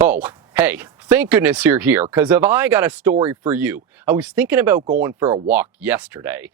Oh, hey, thank goodness you're here, because if I got a story for you. I was thinking about going for a walk yesterday.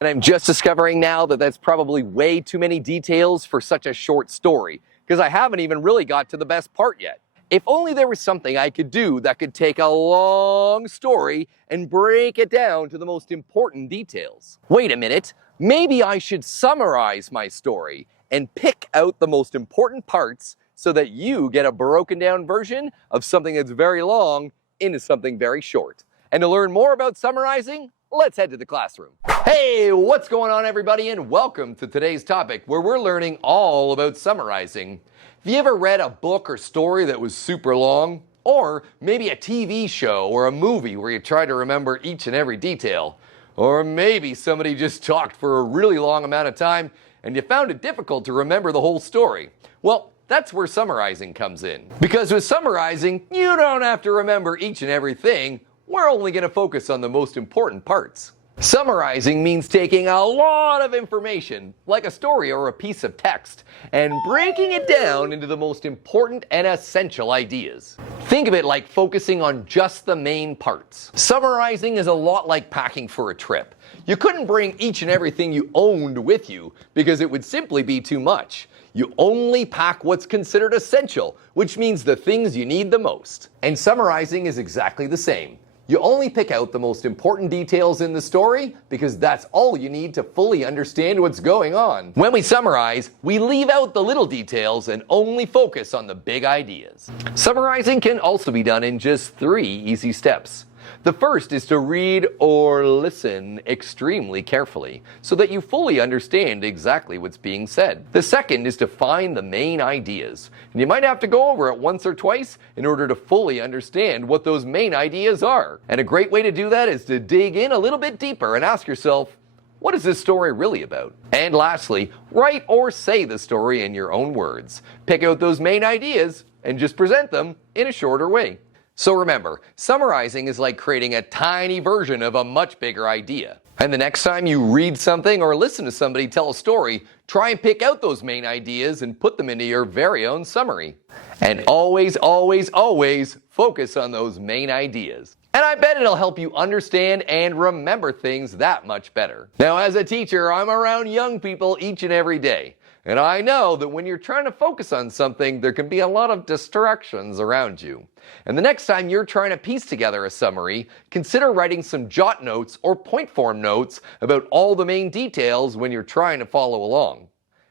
And I'm just discovering now that that's probably way too many details for such a short story, because I haven't even really got to the best part yet. If only there was something I could do that could take a long story and break it down to the most important details. Wait a minute, maybe I should summarize my story and pick out the most important parts so that you get a broken down version of something that's very long into something very short. And to learn more about summarizing, let's head to the classroom. Hey, what's going on everybody, and welcome to today's topic where we're learning all about summarizing. Have you ever read a book or story that was super long? Or maybe a TV show or a movie where you try to remember each and every detail? Or maybe somebody just talked for a really long amount of time and you found it difficult to remember the whole story? Well, that's where summarizing comes in. Because with summarizing, you don't have to remember each and everything. We're only going to focus on the most important parts. Summarizing means taking a lot of information, like a story or a piece of text, and breaking it down into the most important and essential ideas. Think of it like focusing on just the main parts. Summarizing is a lot like packing for a trip. You couldn't bring each and everything you owned with you because it would simply be too much. You only pack what's considered essential, which means the things you need the most. And summarizing is exactly the same. You only pick out the most important details in the story because that's all you need to fully understand what's going on. When we summarize, we leave out the little details and only focus on the big ideas. Summarizing can also be done in just 3 easy steps. The first is to read or listen extremely carefully so that you fully understand exactly what's being said. The second is to find the main ideas, and you might have to go over it once or twice in order to fully understand what those main ideas are. And a great way to do that is to dig in a little bit deeper and ask yourself, what is this story really about? And lastly, write or say the story in your own words. Pick out those main ideas and just present them in a shorter way. So remember, summarizing is like creating a tiny version of a much bigger idea. And the next time you read something or listen to somebody tell a story, try and pick out those main ideas and put them into your very own summary. And always, always, always focus on those main ideas. And I bet it'll help you understand and remember things that much better. Now, as a teacher, I'm around young people each and every day. And I know that when you're trying to focus on something, there can be a lot of distractions around you. And the next time you're trying to piece together a summary, consider writing some jot notes or point form notes about all the main details when you're trying to follow along.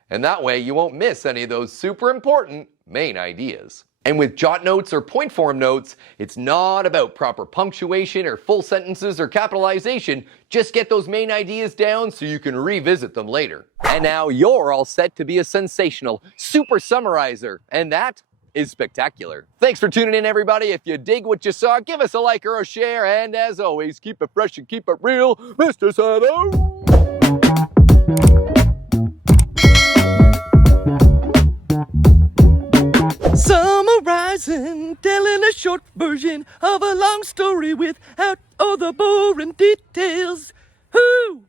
And that way you won't miss any of those super important main ideas. And with jot notes or point form notes, it's not about proper punctuation or full sentences or capitalization. Just get those main ideas down so you can revisit them later. And now you're all set to be a sensational super summarizer. And that is spectacular. Thanks for tuning in, everybody. If you dig what you saw, give us a like or a share. And as always, keep it fresh and keep it real. Mr. Saad. Summarizing, telling a short version of a long story without all the boring details. Whoo!